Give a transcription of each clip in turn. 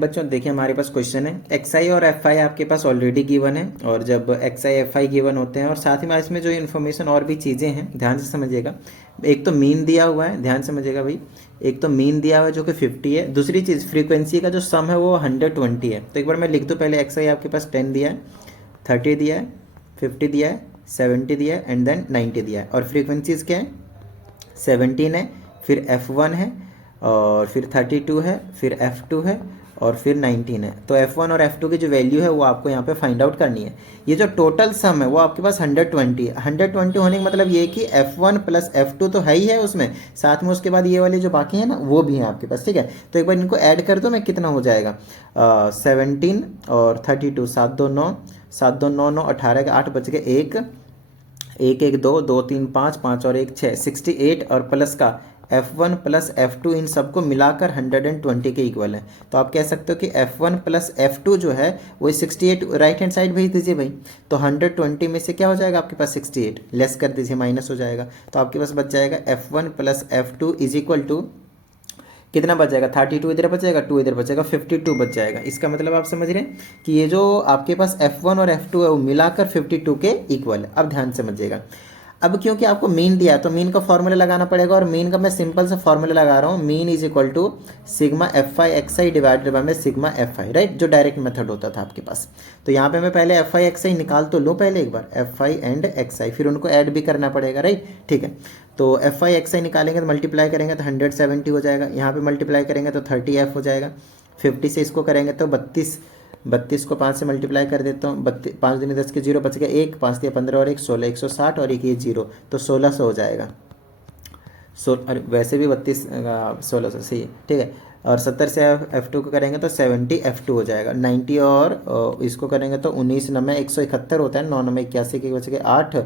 बच्चों देखिए हमारे पास क्वेश्चन है एक्स आई और एफ आई आपके पास ऑलरेडी गिवन है। और जब x I F I given होते हैं और साथ ही में इसमें जो इन्फॉर्मेशन और भी चीज़ें हैं ध्यान से समझिएगा। एक तो मीन दिया हुआ है, ध्यान समझिएगा भाई। एक तो मीन दिया हुआ है जो कि 50 है। दूसरी चीज़ फ्रीक्वेंसी का जो सम है वो 120 है। तो एक बार मैं लिख दूँ पहले, एक्स आई आपके पास 10 दिया है, 30 दिया है, 50 दिया है, 70 दिया है एंड देन 90 दिया है। और फ्रीक्वेंसीज क्या है, 17 है, फिर F1 है, और फिर 32 है, फिर F2 है, और फिर 19 है। तो F1 और F2 की जो वैल्यू है वो आपको यहाँ पे फाइंड आउट करनी है। ये जो टोटल सम है वो आपके पास 120 है। 120 होने का मतलब ये कि F1 प्लस F2 तो है ही है उसमें, साथ में उसके बाद ये वाले जो बाकी हैं ना वो भी हैं आपके पास, ठीक है। तो एक बार इनको ऐड कर दो, मैं कितना हो जाएगा 17 और 32, 7 2 9, 7 2 9 9, 18 के 8 बच गए, एक 1 2 2 3 5 5 और 1 6, 68 और प्लस का F1 प्लस F2 इन सबको मिलाकर 120 के इक्वल है। तो आप कह सकते हो कि F1 प्लस F2 जो है वो 68, राइट हैंड साइड भेज दीजिए भाई। तो 120 में से क्या हो जाएगा आपके पास 68, लेस कर दीजिए, माइनस हो जाएगा। तो आपके पास बच जाएगा F1 plus F2 is equal to कितना बच जाएगा, 32 इधर बचेगा, 2 इधर बचेगा, 52 बच जाएगा। इसका मतलब आप समझ रहे हैं कि ये जो आपके पास F1 और F2 है वो मिलाकर 52 के इक्वल है। अब ध्यान समझिएगा, अब क्योंकि आपको मीन दिया है तो मीन का फॉर्मूला लगाना पड़ेगा। और मीन का मैं सिंपल सा फॉर्मूला लगा रहा हूँ, mean is equal to sigma F I x I divided by में सिग्मा एफ आई, राइट, जो डायरेक्ट मेथड होता था आपके पास। तो यहाँ पे मैं पहले एफ आई एक्स आई निकाल तो लूँ पहले एक बार, एफ आई एंड एक्स आई, फिर उनको ऐड भी करना पड़ेगा, राइट, ठीक है। तो एफ आई एक्स आई निकालेंगे तो मल्टीप्लाई करेंगे तो 170 हो जाएगा, यहाँ पे मल्टीप्लाई करेंगे तो 30 एफ हो जाएगा, 50 से इसको करेंगे तो 32 को 5 से मल्टीप्लाई कर देता हूँ, 5 दूनी 10 के 0 बच गया, 1 5 दिया 15 और 1 16, 160 और एक ये 0, तो 1600 हो जाएगा। अरे वैसे भी 32 1600 सही है, ठीक है। और 70 से F2 को करेंगे तो 70 F2 हो जाएगा। 90 और इसको करेंगे तो 19 9 171 होता है, 9 9 81 के बच गए 8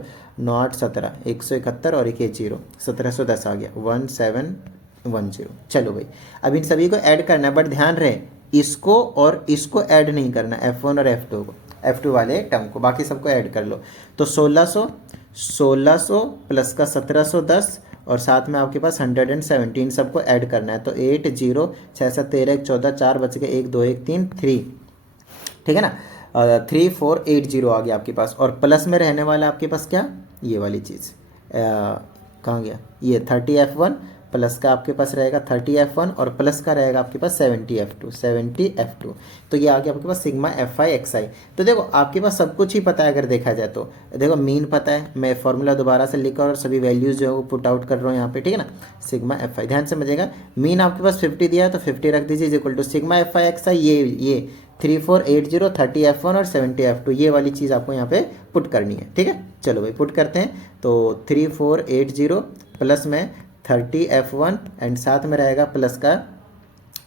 9 8 17, 171 और एक ये 0, 1710 आ गया, 1710। चलो भाई, अब इन सभी को ऐड करना है, बट ध्यान रहे इसको और इसको ऐड नहीं करना, F1 और F2 को, F2 वाले टर्म को, बाकी सबको ऐड कर लो। तो 1600 प्लस का 1710 और साथ में आपके पास 117 सबको ऐड करना है। तो 8 0 6 7 13 1 14, 4 बच गए, 1 2 1 3 3, ठीक है ना। 3480 आ गया आपके पास। और प्लस में रहने वाला आपके पास क्या, ये वाली चीज़ कहाँ गया, ये 30 F1 प्लस का आपके पास रहेगा 30 F1 और प्लस का रहेगा आपके पास 70 F2। तो ये आ गया आपके पास सिग्मा एफ आई एक्स आई। तो देखो आपके पास सब कुछ ही पता है अगर देखा जाए तो। देखो मीन पता है, मैं फॉर्मूला दोबारा से लिखकर और सभी वैल्यूज जो है वो पुट आउट कर रहा हूँ यहाँ पे, ठीक है ना। सिग्मा एफ आई, ध्यान समझिएगा, मीन आपके पास 50 दिया है तो 50 रख दीजिए is equal to sigma F I x i, ये 3480 30 F1 और 70 F2, ये वाली चीज़ आपको यहाँ पे पुट करनी है, ठीक है। चलो भाई पुट करते हैं। तो 3480 प्लस में 30 F1 एंड साथ में रहेगा प्लस का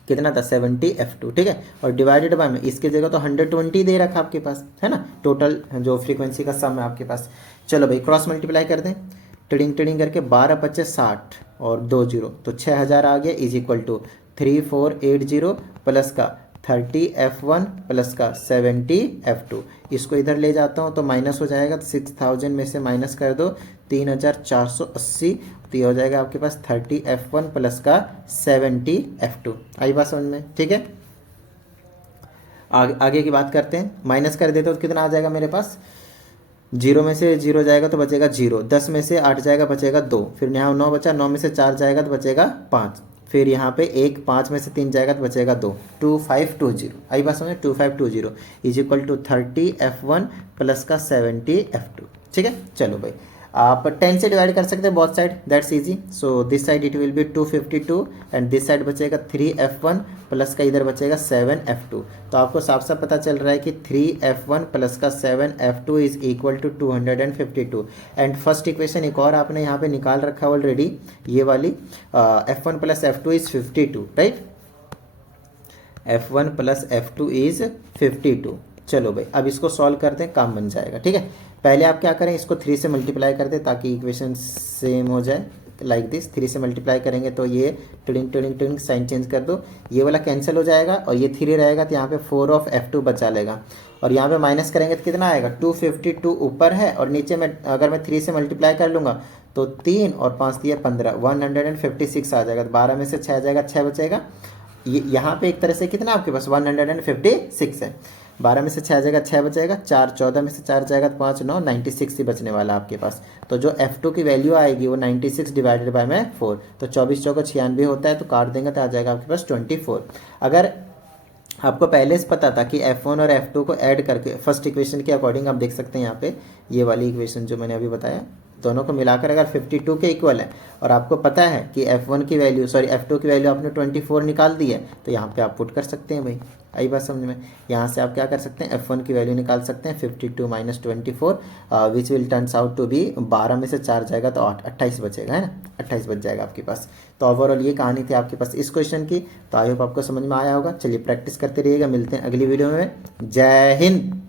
कितना था 70 F2, ठीक है। और डिवाइडेड बाय में इसकी जगह तो 120 दे रखा आपके पास है ना, टोटल जो फ्रीक्वेंसी का सम है आपके पास। चलो भाई क्रॉस मल्टीप्लाई कर दें, टिडिंग टिडिंग करके 12 25 60 और 2 0, तो 6000 आ गया इज इक्वल टू 3480 प्लस का 30 F1 प्लस का 70 F2। इसको इधर ले जाता हूँ तो माइनस हो जाएगा, तो 6000 में से माइनस कर दो 3480, तो ये हो जाएगा आपके पास 30 F1 प्लस का 70 F2। आई बात समझ में, ठीक है। आगे की बात करते हैं, माइनस कर देते तो कितना आ जाएगा मेरे पास, 0 में से 0 जाएगा तो बचेगा 0, 10 में से 8 जाएगा बचेगा 2, फिर यहाँ 9 बचा, 9 में से 4 जाएगा तो बचेगा 5, फिर यहाँ पे 1 5 में से 3 जाएगा तो बचेगा 2, 2520। आई बात समझे, 2520 is equal to 30 F1 plus का 70 F2, ठीक है। चलो भाई आप 10 से डिवाइड कर सकते हैं both side, that's easy. So this side it will be 252 and this side बचेगा 3 F1 प्लस का इधर बचेगा 7 F2। तो आपको साफ साफ पता चल रहा है कि 3 F1 प्लस का 7 F2 is equal to 252। And first equation एक और आपने यहाँ पे निकाल रखा ऑलरेडी, ये वाली F1 plus F2 is 52, right, F1 plus F2 is 52। चलो भाई अब इसको सॉल्व करते हैं, काम बन जाएगा, ठीक है। पहले आप क्या करें, इसको 3 से मल्टीप्लाई कर दें ताकि इक्वेशन सेम हो जाए, लाइक दिस। 3 से मल्टीप्लाई करेंगे तो ये टिडिंग टिडिंग टिडिंग साइन चेंज कर दो, ये वाला कैंसिल हो जाएगा और ये 3 रहेगा तो यहाँ पे 4 ऑफ F2 बचा लेगा। और यहाँ पे माइनस करेंगे तो कितना आएगा, 252 ऊपर है और नीचे में अगर मैं 3 से मल्टीप्लाई कर लूँगा तो 3 और 5 दिया 15, 156 आ जाएगा। तो 12 में से 6 जाएगा, 6 बचेगा, यहाँ पे एक तरह से कितना आपके पास 156 है। 12 में से 6 जाएगा, 6 बचेगा, 4 14 में से 4 जाएगा तो 5 9, 96 ही बचने वाला आपके पास। तो जो F2 की वैल्यू आएगी वो 96 डिवाइडेड बाय में 4, तो 24 चौका 96 होता है, तो काट देंगे तो आ जाएगा आपके पास 24। अगर आपको पहले से पता था कि F1 और F2 को ऐड करके फर्स्ट इक्वेशन के अकॉर्डिंग आप देख सकते हैं यहाँ पे ये वाली इक्वेशन जो मैंने अभी बताया, दोनों को मिलाकर अगर 52 के इक्वल है और आपको पता है कि F1 की वैल्यू F2 की वैल्यू आपने 24 निकाल दी है, तो यहाँ पे आप पुट कर सकते हैं भाई। आई बात समझ में? यहाँ से आप क्या कर सकते हैं, F1 की वैल्यू निकाल सकते हैं 52 minus 24 which will turns out to be 12 में से 4 जाएगा तो 28 बचेगा, है ना, 28 बच जाएगा आपके पास। तो ओवरऑल ये कहानी थी आपके पास इस क्वेश्चन की। तो आई होप आपको समझ में आया होगा। चलिए प्रैक्टिस करते रहिएगा, मिलते हैं अगली वीडियो में। जय हिंद।